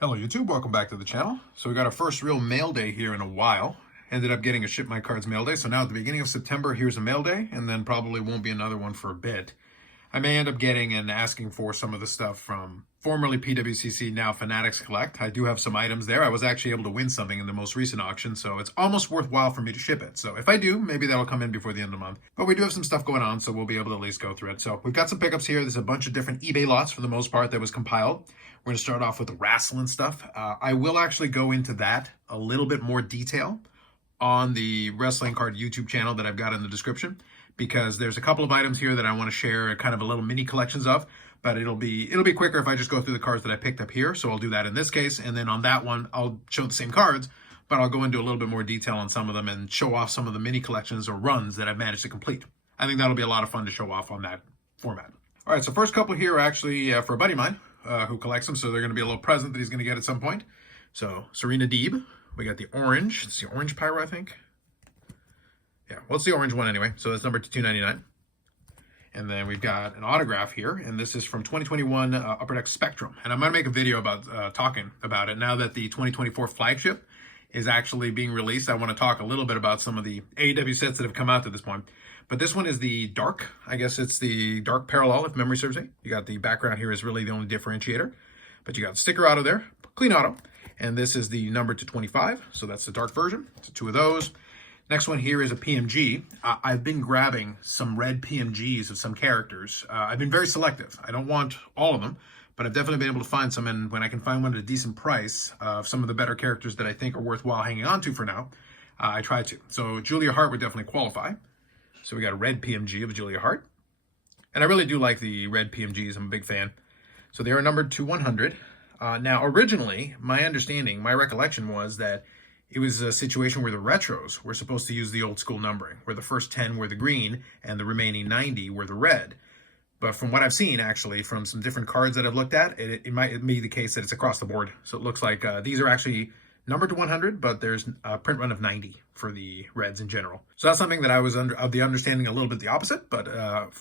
Hello YouTube, welcome back to the channel. So we got our first real mail day here in a while. Ended up getting a Ship My Cards mail day. So now at the beginning of September, here's a mail day, and then probably won't be another one for a bit. I may end up getting and asking for some of the stuff from formerly PWCC, now Fanatics Collect. I do have some items there. I was actually able to win something in the most recent auction, so it's almost worthwhile for me to ship it. So if I do, maybe that'll come in before the end of the month. But we do have some stuff going on, so we'll be able to at least go through it. So we've got some pickups here. There's a bunch of different eBay lots for the most part that was compiled. We're going to start off with the wrestling stuff. I will actually go into that a little bit more detail on the Wrestling Card YouTube channel that I've got in the description, because there's a couple of items here that I want to share kind of a little mini collections of, but it'll be quicker if I just go through the cards that I picked up here. So I'll do that in this case, and then on that one I'll show the same cards, but I'll go into a little bit more detail on some of them and show off some of the mini collections or runs that I've managed to complete. I think that'll be a lot of fun to show off on that format. All right, so first couple here are actually for a buddy of mine who collects them, so they're going to be a little present that he's going to get at some point. So Serena Deeb, we got the orange. It's the orange pyro, I think. Yeah, well, it's the orange one anyway, so that's number 299. And then we've got an autograph here, and this is from 2021 Upper Deck Spectrum. And I'm going to make a video about talking about it now that the 2024 flagship is actually being released. I want to talk a little bit about some of the AEW sets that have come out to this point. But this one is the dark. I guess it's the dark parallel, if memory serves me. You got the background here is really the only differentiator. But you got sticker auto there, clean auto. And this is the number to 25, so that's the dark version. So two of those. Next one here is a PMG. I've been grabbing some red PMGs of some characters. I've been very selective. I don't want all of them, but I've definitely been able to find some. And when I can find one at a decent price of some of the better characters that I think are worthwhile hanging on to for now, I try to. So Julia Hart would definitely qualify. So we got a red PMG of Julia Hart. And I really do like the red PMGs. I'm a big fan. So they are numbered to 100. Now, originally, my understanding, my recollection was that it was a situation where the retros were supposed to use the old school numbering, where the first 10 were the green and the remaining 90 were the red. But from what I've seen, actually, from some different cards that I've looked at, it might be the case that it's across the board. So it looks like these are actually numbered to 100, but there's a print run of 90 for the reds in general. So that's something that I was of the understanding a little bit the opposite, but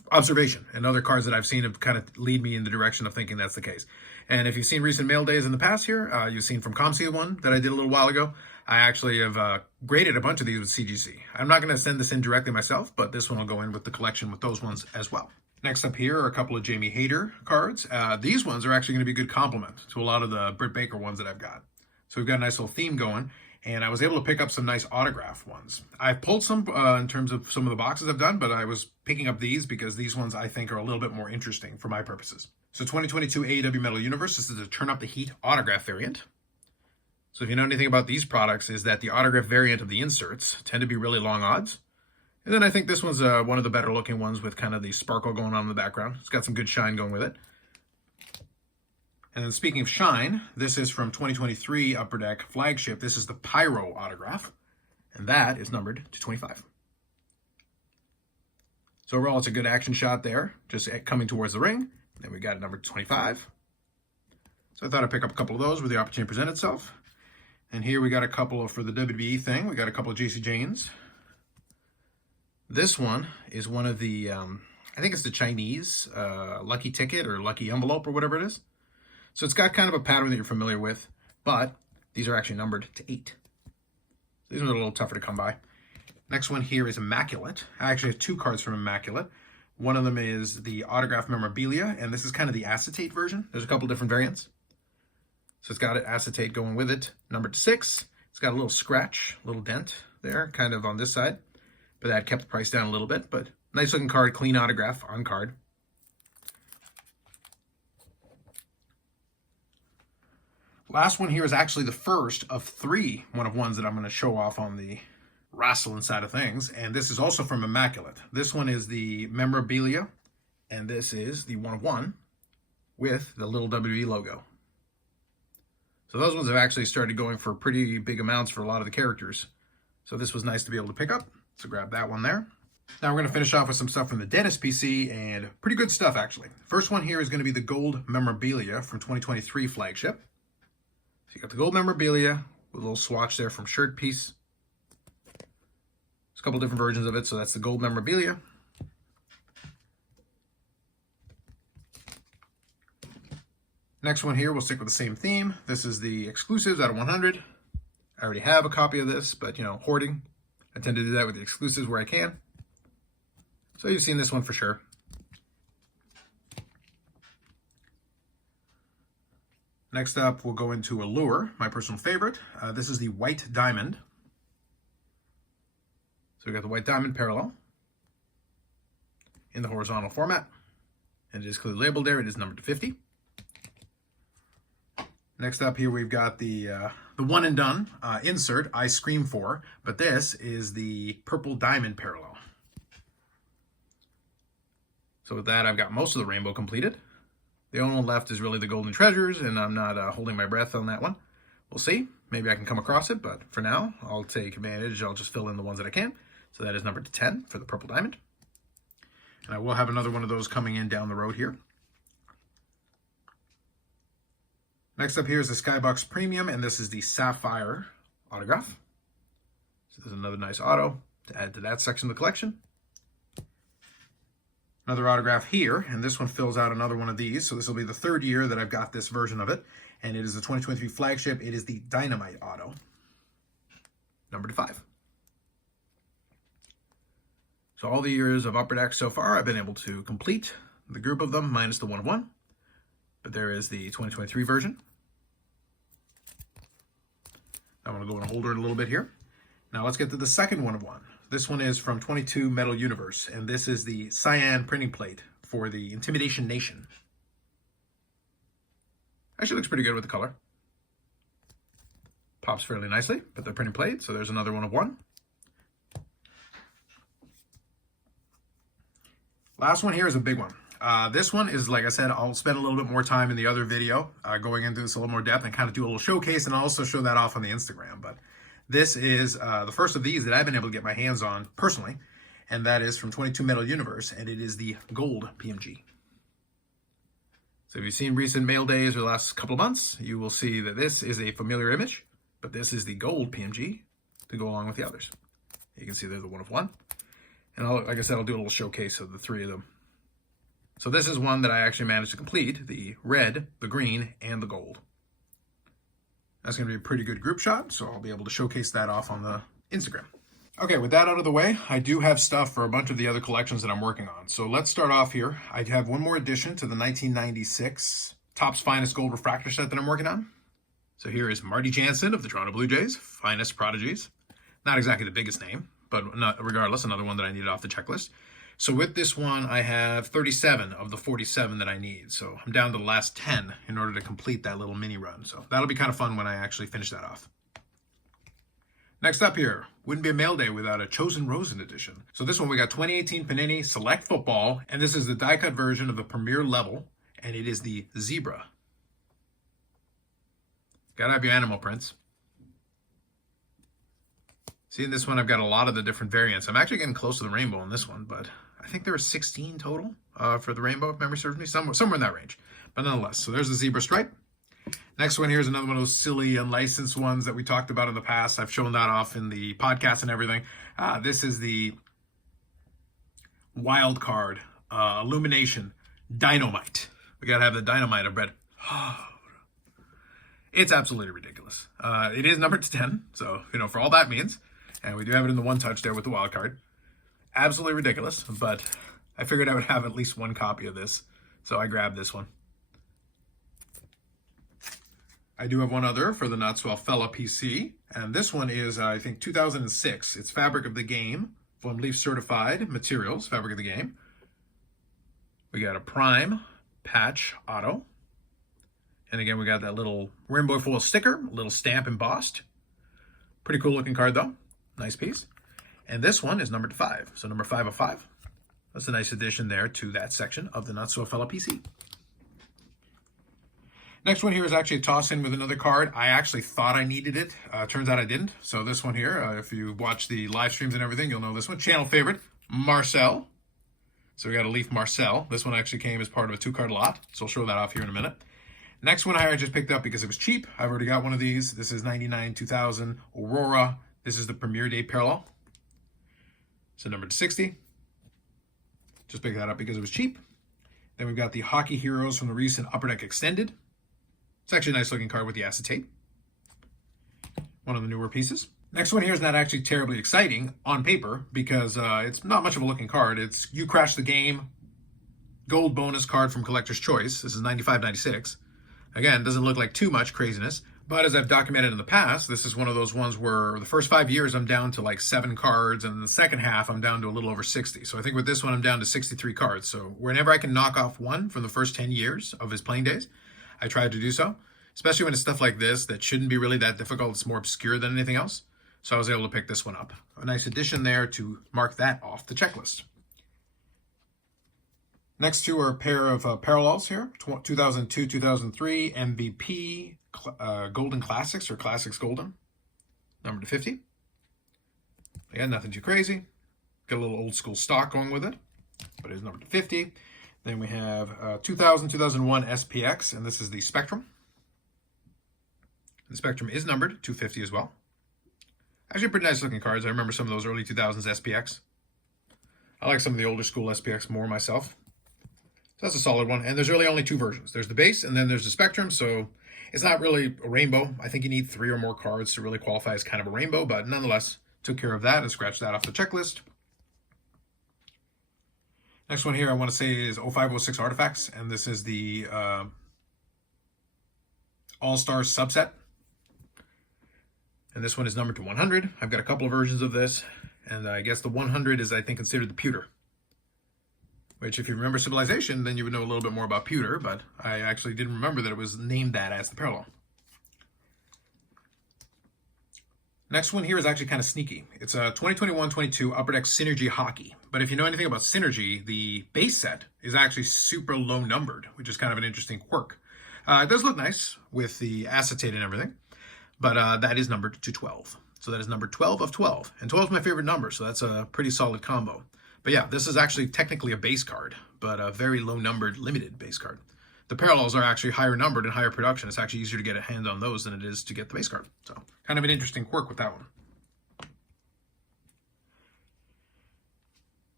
observation and other cards that I've seen have kind of lead me in the direction of thinking that's the case. And if you've seen recent mail days in the past here, you've seen from ComC one that I did a little while ago. I actually have graded a bunch of these with CGC. I'm not going to send this in directly myself, but this one will go in with the collection with those ones as well. Next up here are a couple of Jamie Hayter cards. These ones are actually going to be a good complement to a lot of the Britt Baker ones that I've got. So we've got a nice little theme going, and I was able to pick up some nice autograph ones. I've pulled some in terms of some of the boxes I've done, but I was picking up these because these ones I think are a little bit more interesting for my purposes. So 2022 AEW Metal Universe, this is a Turn Up the Heat autograph variant. So if you know anything about these products, is that the autograph variant of the inserts tend to be really long odds. And then I think this one's one of the better looking ones with kind of the sparkle going on in the background. It's got some good shine going with it. And then speaking of shine, this is from 2023 Upper Deck Flagship. This is the Pyro autograph, and that is numbered to 25. So overall, it's a good action shot there, just coming towards the ring. Then we got it numbered to 25. So I thought I'd pick up a couple of those where the opportunity present itself. And here we got a couple for the WWE thing. We got a couple of JC Janes. This one is one of the, I think it's the Chinese lucky ticket or lucky envelope or whatever it is. So it's got kind of a pattern that you're familiar with, but these are actually numbered to 8. These are a little tougher to come by. Next one here is Immaculate. I actually have 2 cards from Immaculate. One of them is the autograph memorabilia, and this is kind of the acetate version. There's a couple different variants. So it's got acetate going with it, numbered to 6. It's got a little scratch, a little dent there, kind of on this side, but that kept the price down a little bit. But nice looking card, clean autograph on card. Last one here is actually the first of 3 one-of-ones that I'm going to show off on the wrestling side of things. And this is also from Immaculate. This one is the memorabilia, and this is the one-of-one with the little WWE logo. So those ones have actually started going for pretty big amounts for a lot of the characters. So this was nice to be able to pick up. So grab that one there. Now we're going to finish off with some stuff from the Dennis PC, and pretty good stuff actually. First one here is going to be the gold memorabilia from 2023 Flagship. So you got the gold memorabilia with a little swatch there from Shirt Piece. There's a couple different versions of it, so that's the gold memorabilia. Next one here, we'll stick with the same theme. This is the exclusives out of 100. I already have a copy of this, but hoarding. I tend to do that with the exclusives where I can. So you've seen this one for sure. Next up, we'll go into Allure, my personal favorite. This is the White Diamond. So we got the White Diamond parallel in the horizontal format. And it is clearly labeled there. It is numbered to 50. Next up here, we've got the one and done insert I Scream For, but this is the Purple Diamond parallel. So with that, I've got most of the rainbow completed. The only one left is really the Golden Treasures, and I'm not holding my breath on that one. We'll see. Maybe I can come across it, but for now, I'll take advantage. I'll just fill in the ones that I can. So that is numbered to 10 for the Purple Diamond. And I will have another one of those coming in down the road here. Next up here is the Skybox Premium, and this is the Sapphire autograph. So there's another nice auto to add to that section of the collection. Another autograph here, and this one fills out another one of these. So this will be the third year that I've got this version of it, and it is the 2023 flagship. It is the Dynamite auto, numbered to 5. So all the years of Upper Deck so far, I've been able to complete the group of them, minus the 1 of 1. But there is the 2023 version. I'm going to go in a holder in a little bit here. Now let's get to the second 1 of 1. This one is from 22 Metal Universe, and this is the cyan printing plate for the Intimidation Nation. Actually looks pretty good with the color. Pops fairly nicely, but they're printing plate, so there's another 1 of 1. Last one here is a big one. This one is, like I said, I'll spend a little bit more time in the other video going into this a little more depth and kind of do a little showcase, and I'll also show that off on the Instagram. But this is the first of these that I've been able to get my hands on personally, and that is from 22 Metal Universe, and it is the Gold PMG. So if you've seen recent mail days or the last couple of months, you will see that this is a familiar image, but this is the Gold PMG to go along with the others. You can see they're the 1 of 1. And like I said, I'll do a little showcase of the 3 of them. So this is one that I actually managed to complete, the red, the green, and the gold. That's going to be a pretty good group shot, so I'll be able to showcase that off on the Instagram. Okay, with that out of the way, I do have stuff for a bunch of the other collections that I'm working on. So let's start off here. I have one more addition to the 1996 Topps Finest Gold Refractor set that I'm working on. So here is Marty Jansen of the Toronto Blue Jays, Finest Prodigies. Not exactly the biggest name, but regardless, another one that I needed off the checklist. So with this one, I have 37 of the 47 that I need. So I'm down to the last 10 in order to complete that little mini run. So that'll be kind of fun when I actually finish that off. Next up here, wouldn't be a mail day without a Chosen Rosen edition. So this one, we got 2018 Panini Select Football, and this is the die-cut version of the Premier level, and it is the Zebra. Gotta have your animal prints. See, in this one, I've got a lot of the different variants. I'm actually getting close to the rainbow in this one, but I think there were 16 total for the rainbow, if memory serves me, somewhere in that range. But nonetheless, so there's the zebra stripe. Next one here is another one of those silly unlicensed ones that we talked about in the past. I've shown that off in the podcast and everything. This is the Wild Card Illumination Dynamite. We gotta have the Dynamite of bread. It's absolutely ridiculous. It is numbered to 10, so for all that means. And we do have it in the one touch there with the wild card. Absolutely ridiculous, but I figured I would have at least one copy of this, so I grabbed this one. I do have one other for the Not So Fella PC, and this one is, I think, 2006. It's Fabric of the Game, From Leaf Certified Materials, Fabric of the Game. We got a Prime Patch Auto. And again, we got that little rainbow foil sticker, little stamp embossed. Pretty cool looking card though. Nice piece. And this one is numbered to 5. So number 5 of 5. That's a nice addition there to that section of the Not So Fella PC. Next one here is actually a toss in with another card. I actually thought I needed it. Turns out I didn't. So this one here, if you watch the live streams and everything, you'll know this one. Channel favorite, Marcel. So we got a Leaf Marcel. This one actually came as part of a 2-card lot. So I'll show that off here in a minute. Next one I just picked up because it was cheap. I've already got one of these. This is 99 2000 Aurora. This is the Premier Day Parallel. So numbered to 60. Just picked that up because it was cheap. Then we've got the Hockey Heroes from the recent Upper Deck Extended. It's actually a nice looking card with the acetate. One of the newer pieces. Next one here is not actually terribly exciting on paper because it's not much of a looking card. It's You Crash the Game gold bonus card from Collector's Choice. This is 95.96. Again, doesn't look like too much craziness, but as I've documented in the past, this is one of those ones where the first 5 years I'm down to like 7 cards, and in the second half I'm down to a little over 60. So I think with this one I'm down to 63 cards. So whenever I can knock off one from the first 10 years of his playing days, I try to do so, especially when it's stuff like this that shouldn't be really that difficult. It's more obscure than anything else. So I was able to pick this one up. A nice addition there to mark that off the checklist. Next two are a pair of parallels here. 2002-2003 MVP Golden Classics, or Classics Golden, number to 50. Again, nothing too crazy. Got a little old school stock going with it, but it's number to 50. Then we have 2000-2001 SPX, and this is the Spectrum. The Spectrum is numbered 250 as well. Actually, pretty nice looking cards. I remember some of those early 2000s SPX. I like some of the older school SPX more myself. So that's a solid one. And there's really only two versions. There's the base, and then there's the Spectrum. So it's not really a rainbow. I think you need 3 or more cards to really qualify as kind of a rainbow, but nonetheless, took care of that and scratched that off the checklist. Next one here I want to say is 0506 Artifacts, and this is the All-Star subset. And this one is numbered to 100. I've got a couple of versions of this, and I guess the 100 is, I think, considered the pewter. Which, if you remember Civilization, then you would know a little bit more about pewter, but I actually didn't remember that it was named that as the parallel. Next one here is actually kind of sneaky. It's a 2021-22 Upper Deck Synergy Hockey. But if you know anything about Synergy, the base set is actually super low numbered, which is kind of an interesting quirk. It does look nice with the acetate and everything, but that is numbered to 12. So that is number 12 of 12. And 12 is my favorite number, so that's a pretty solid combo. But yeah, this is actually technically a base card, but a very low numbered limited base card. The parallels are actually higher numbered and higher production. It's actually easier to get a hand on those than it is to get the base card. So kind of an interesting quirk with that one.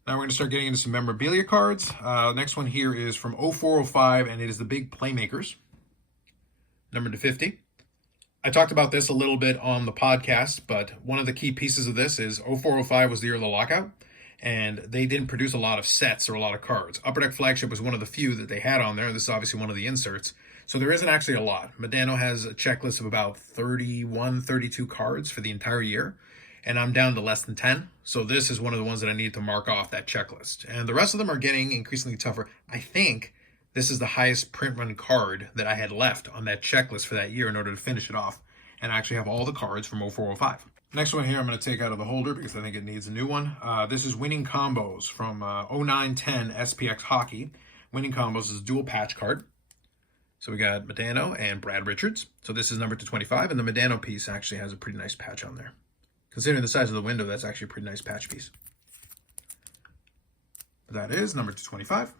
Now we're going to start getting into some memorabilia cards. Next one here is from 0405, and it is the Big Playmakers, numbered to 50. I talked about this a little bit on the podcast, but one of the key pieces of this is 0405 was the year of the lockout, and they didn't produce a lot of sets or a lot of cards. Upper Deck Flagship was one of the few that they had on there. This is obviously one of the inserts. So there isn't actually a lot. Medano has a checklist of about 31, 32 cards for the entire year, and I'm down to less than 10. So this is one of the ones that I need to mark off that checklist. And the rest of them are getting increasingly tougher. I think this is the highest print run card that I had left on that checklist for that year in order to finish it off and actually have all the cards from 0405. Next one here I'm going to take out of the holder because I think it needs a new one. This is Winning Combos from 0910 SPX Hockey. Winning Combos is a dual patch card. So we got Medano and Brad Richards. So this is numbered to 25, and the Medano piece actually has a pretty nice patch on there. Considering the size of the window, that's actually a pretty nice patch piece. That is numbered to 25.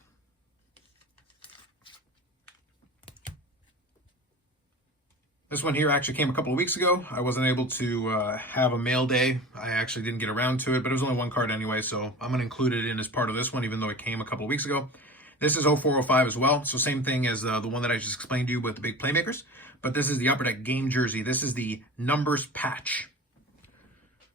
This one here actually came a couple of weeks ago. I wasn't able to have a mail day. I actually didn't get around to it, but it was only one card anyway, so I'm going to include it in as part of this one, even though it came a couple of weeks ago. This is 0405 as well, so same thing as the one that I just explained to you with the Big Playmakers, but this is the Upper Deck game jersey. This is the numbers patch.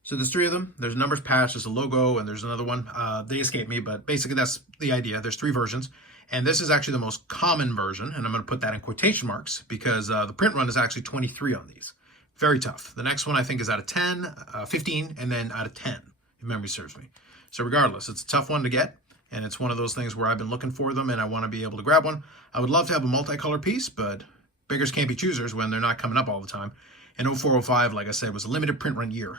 So there's 3 of them. There's a numbers patch, there's a logo, and there's another one. They escaped me, but basically that's the idea. There's 3 versions. And this is actually the most common version, and I'm going to put that in quotation marks because the print run is actually 23 on these. Very tough. The next one I think is out of 10, 15, and then out of 10, if memory serves me. So regardless, it's a tough one to get, and it's one of those things where I've been looking for them, and I want to be able to grab one. I would love to have a multicolor piece, but beggars can't be choosers when they're not coming up all the time. And 0405, like I said, was a limited print run year.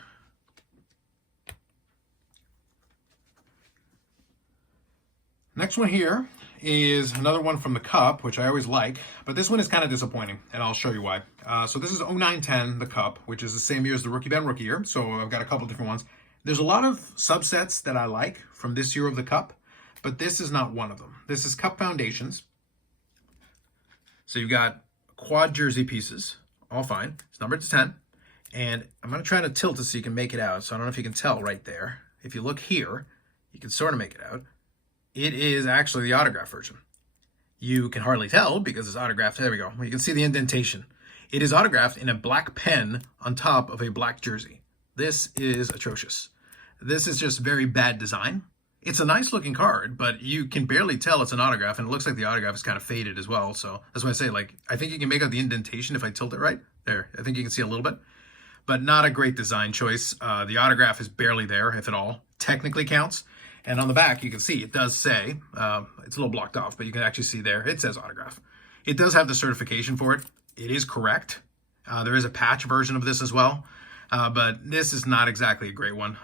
Next one here is another one from the Cup, which I always like, but this one is kind of disappointing, and I'll show you why. So this is 0910, the Cup, which is the same year as the Rookie Band rookie year, so I've got a couple different ones. There's a lot of subsets that I like from this year of the Cup, but this is not one of them. This is Cup Foundations. So you've got quad jersey pieces, all fine. It's numbered to 10, and I'm going to try to tilt it so you can make it out, so I don't know if you can tell right there. If you look here, you can sort of make it out. It is actually the autograph version. You can hardly tell because it's autographed. There we go. You can see the indentation. It is autographed in a black pen on top of a black jersey. This is atrocious. This is just very bad design. It's a nice looking card, but you can barely tell it's an autograph, and it looks like the autograph is kind of faded as well. So that's why I say, like, I think you can make out the indentation if I tilt it right. There, I think you can see a little bit, but not a great design choice. The autograph is barely there, if at all. Technically counts. And on the back, you can see it does say, it's a little blocked off, but you can actually see there, it says autograph. It does have the certification for it. It is correct. There is a patch version of this as well, but this is not exactly a great one.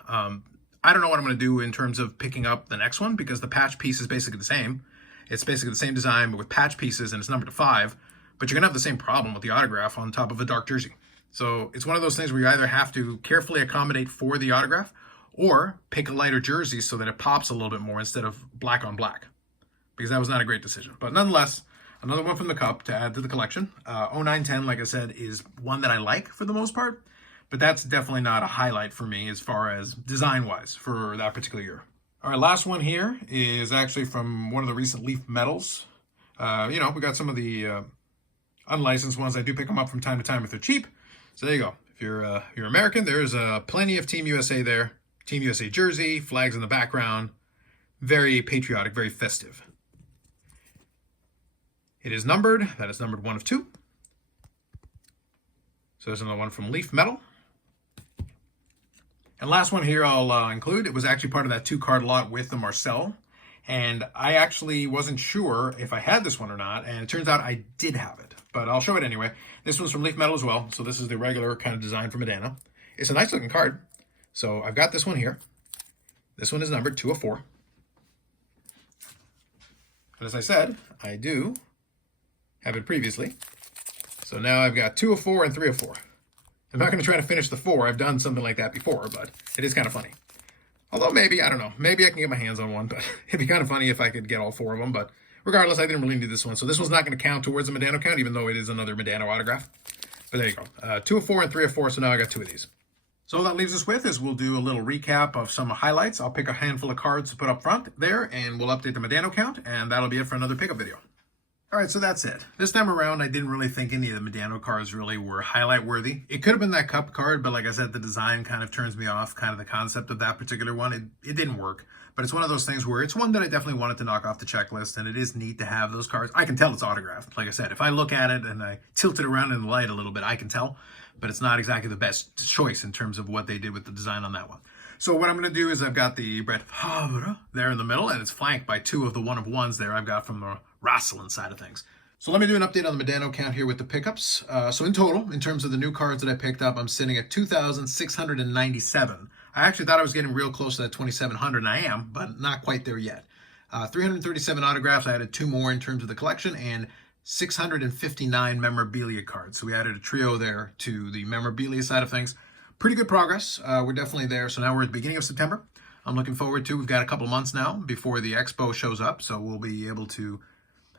I don't know what I'm going to do in terms of picking up the next one because the patch piece is basically the same. It's basically the same design, but with patch pieces, and it's numbered to 5, but you're going to have the same problem with the autograph on top of a dark jersey. So it's one of those things where you either have to carefully accommodate for the autograph or pick a lighter jersey so that it pops a little bit more instead of black on black, because that was not a great decision. But nonetheless, another one from the cup to add to the collection. 0910, like I said, is one that I like for the most part, but that's definitely not a highlight for me as far as design-wise for that particular year. All right, last one here is actually from one of the recent Leaf medals. We got some of the unlicensed ones. I do pick them up from time to time if they're cheap. So there you go. If you're American, there's plenty of Team USA there. Team USA jersey, flags in the background. Very patriotic, very festive. It is numbered. That is numbered 1 of 2. So there's another one from Leaf Metal. And last one here I'll include. It was actually part of that 2-card lot with the Marcel. And I actually wasn't sure if I had this one or not. And it turns out I did have it. But I'll show it anyway. This one's from Leaf Metal as well. So this is the regular kind of design for Medano. It's a nice looking card. So I've got this one here. This one is numbered 2 of 4. And as I said, I do have it previously. So now I've got 2 of 4 and 3 of 4. I'm not going to try to finish the 4. I've done something like that before, but it is kind of funny. Although maybe, I don't know, maybe I can get my hands on one, but it'd be kind of funny if I could get all 4 of them. But regardless, I didn't really need this one. So this one's not going to count towards the Medano count, even though it is another Medano autograph. But there you go. 2 of 4 and 3 of 4, so now I got 2 of these. So all that leaves us with is we'll do a little recap of some highlights. I'll pick a handful of cards to put up front there, and we'll update the Medano count, and that'll be it for another pickup video. All right, so that's it. This time around, I didn't really think any of the Medano cards really were highlight worthy. It could have been that cup card, but like I said, the design kind of turns me off, kind of the concept of that particular one. It didn't work, but it's one of those things where it's one that I definitely wanted to knock off the checklist, and it is neat to have those cards. I can tell it's autographed. Like I said, if I look at it and I tilt it around in the light a little bit, I can tell, but it's not exactly the best choice in terms of what they did with the design on that one. So what I'm going to do is I've got the Brett Favre there in the middle, and it's flanked by 2 of the 1 of 1s there I've got from the Rosalind side of things. So let me do an update on the Medano count here with the pickups. So in total, in terms of the new cards that I picked up, I'm sitting at 2,697. I actually thought I was getting real close to that 2,700, and I am, but not quite there yet. 337 autographs. I added 2 more in terms of the collection, and 659 memorabilia cards. So we added a trio there to the memorabilia side of things. Pretty good progress. We're definitely there. So now we're at the beginning of September. I'm looking forward to, we've got a couple months now before the expo shows up, so we'll be able to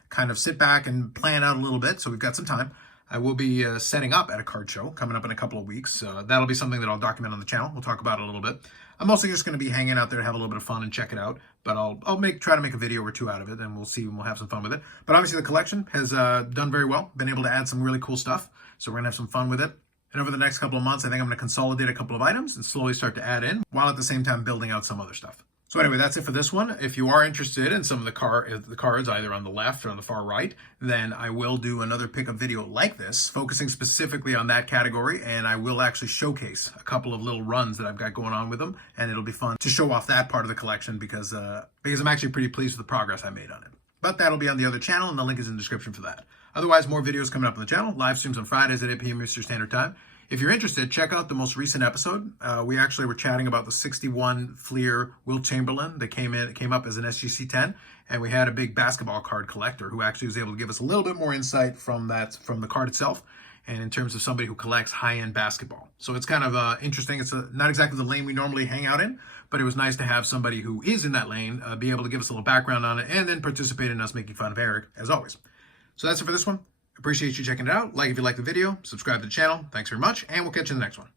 kind of sit back and plan out a little bit, so we've got some time. I will be setting up at a card show coming up in a couple of weeks. That'll be something that I'll document on the channel. We'll talk about it a little bit. I'm mostly just going to be hanging out there to have a little bit of fun and check it out, but I'll try to make a video or 2 out of it, and we'll see, and we'll have some fun with it. But obviously the collection has done very well, been able to add some really cool stuff, so we're going to have some fun with it. And over the next couple of months, I think I'm going to consolidate a couple of items and slowly start to add in, while at the same time building out some other stuff. So anyway, that's it for this one. If you are interested in some of the cards, either on the left or on the far right, then I will do another pickup video like this, focusing specifically on that category, and I will actually showcase a couple of little runs that I've got going on with them, and it'll be fun to show off that part of the collection because I'm actually pretty pleased with the progress I made on it. But that'll be on the other channel, and the link is in the description for that. Otherwise, more videos coming up on the channel, live streams on Fridays at 8 p.m. Eastern Standard Time. If you're interested, check out the most recent episode. We actually were chatting about the 61 Fleer Wilt Chamberlain that came up as an SGC 10, and we had a big basketball card collector who actually was able to give us a little bit more insight from the card itself, and in terms of somebody who collects high-end basketball. So it's kind of interesting. It's not exactly the lane we normally hang out in, but it was nice to have somebody who is in that lane be able to give us a little background on it, and then participate in us making fun of Eric, as always. So that's it for this one. Appreciate you checking it out. Like if you like the video, subscribe to the channel. Thanks very much, and we'll catch you in the next one.